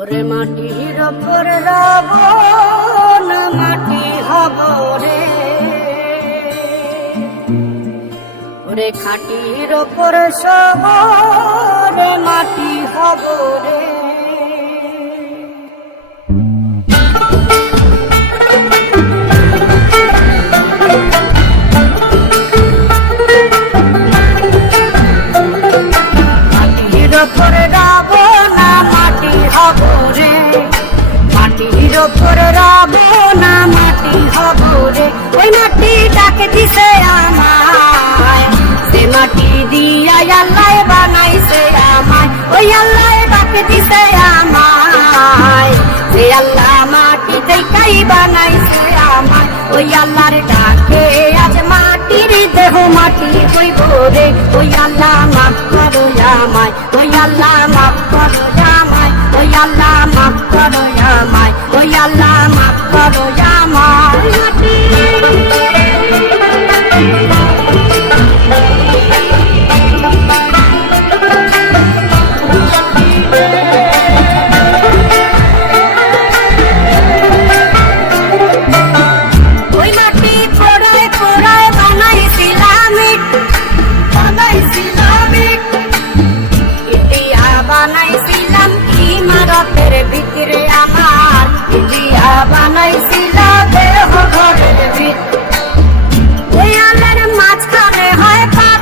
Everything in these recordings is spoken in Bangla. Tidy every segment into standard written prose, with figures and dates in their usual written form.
ওরে মাটির ওপর রাবণ মাটি হব রে, ওরে খাটির ওপর সবর মাটি হব রে। মাটির ওপর রাবণ মাটি হব রে, মাটির ওপর রাবণ মাটি হব রে। ওই মাটি ডাকে দিছে আমায়, সে মাটি দিয়া আল্লাহ বানাইছে আমায়। ওই আল্লাহ ডাকে দিছে আমায়, সে আল্লাহ মাটি দেখাই বানাইছে আমায়। ওই আল্লাহর ডাকে আজ মাটির দেহ মাটি হইব রে। ওই আল্লাহ মাফ করো আমায়, ওই আল্লাহ মাফ করো আমায়, ওই আল্লাহ মাফ করো আমায়, ওই আল্লাহ মাফ করো আমায়। ওই মাটি কোড়ায় কোড়ায় বানাইছিলাম ইটিয়া বানাইছিলাম ইমারতের ভিতরে আমার, ইটিয়া বানাইছিলাম দেহ ঘরের ভিতরে। ওই আল্লাহর মাঝখানে হয় পাপ,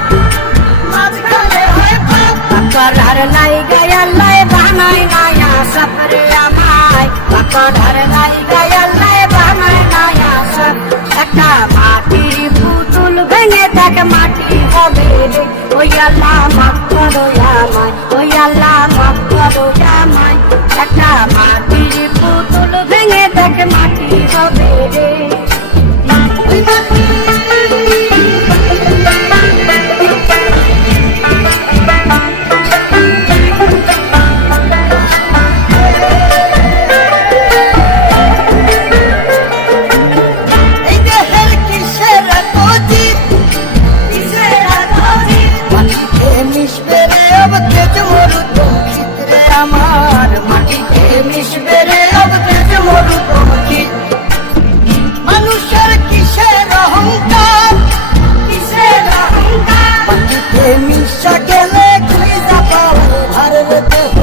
মাঝখানে হয় পাপ, পাকড়ার লাইগায় আল্লাহ বানাই নায়া সফরে আমায়, পাকড়ার লাইগায় আল্লাহ বানাই নায়া সফ। একটা মাটির পুতুল ভেঙে তাকে মাটি হবে রে। ওই আল্লাহ মাফ করো আমায়, ওই আল্লাহ মাফ করো আমায়। একটা মাটির পুতুল ভেঙে তাকে মাটি হবে রে। আমার মাটিতে মিশবে রে अब তেজ মরু পক্ষী। মানুষের কিসের অহংকার, কিসের অহংকার, মাটিতে মিশা গেলে খুঁজা পাওয়াই ভার রে দেহ,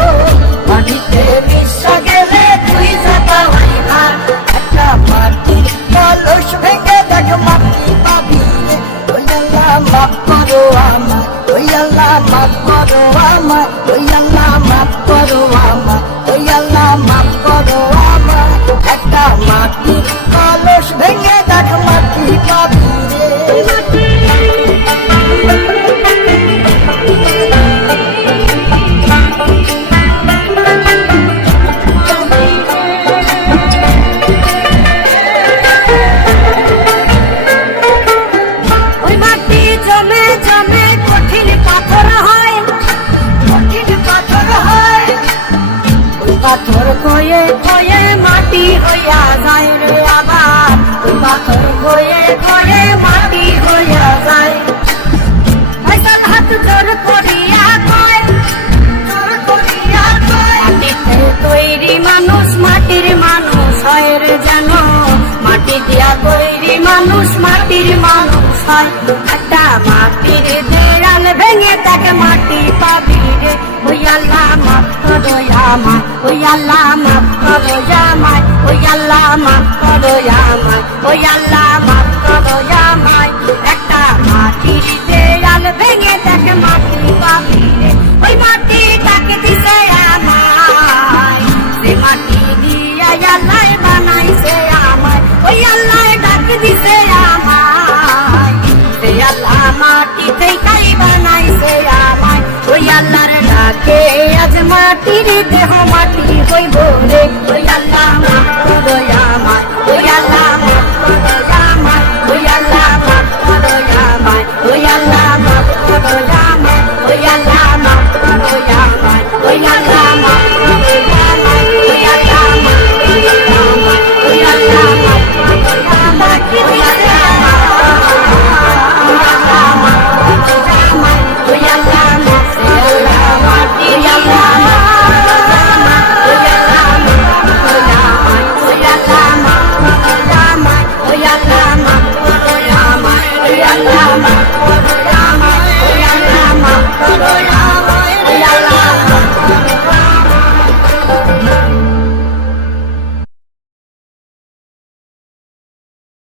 মাটিতে মিশা গেলে খুঁজা পাওয়াই ভার। একটা মাটির কলস ভেঙে দেখ মাটি পাবি রে। ওই আল্লাহ মাফ করো আমায়, ওই আল্লাহ মাফ করো আমায়, ওই আল্লাহ মাফ করো আমায়, ওই আল্লাহ মাফ করো আমায়। একটা মাটির কলস ভেঙে দেখ মাটি পাবি রে। ওই মাটি জমে জমে কঠিন পাথর হয়, কঠিন পাথর হয়। ওই পাথর কয়ে কয়ে মাটি হইয়া যায় রে আবার, ওই পাথর কয়ে কয়ে মাটি হইয়া যায়। ফয়সাল হাত জোর করিয়া কয়, জোর করিয়া কয়, মাটিতে তৈরি মানুষ মাটির মানুষ হয় রে জানো, মাটি দিয়া তৈরি মানুষ মাটির মানুষ হয়। একটা মাটির দেয়াল ভেঙে তাকে মাটি পাবি রে। ওই আল্লাহ মাফ করো আমায়, ওই আল্লাহ মাফ করো আমায়, ওই আল্লাহ মাফ করো আমায়, ওই আল্লাহ মাফ করো আমায়। একটা মাটির দেয়াল ভেঙে তাকে মাটি পাবি রে। ওই মাটি তাকে দিছে আমায়, সে মাটি দিয়া আল্লাহ বানাইছে আমায়। ওই আল্লাহ ডাকে দিছে আমায়, সে আল্লাহ মাটি থেকেই বানাইছে আমায়। ওই আল্লাহর ডাকে আজ মাটির দেহ মাটি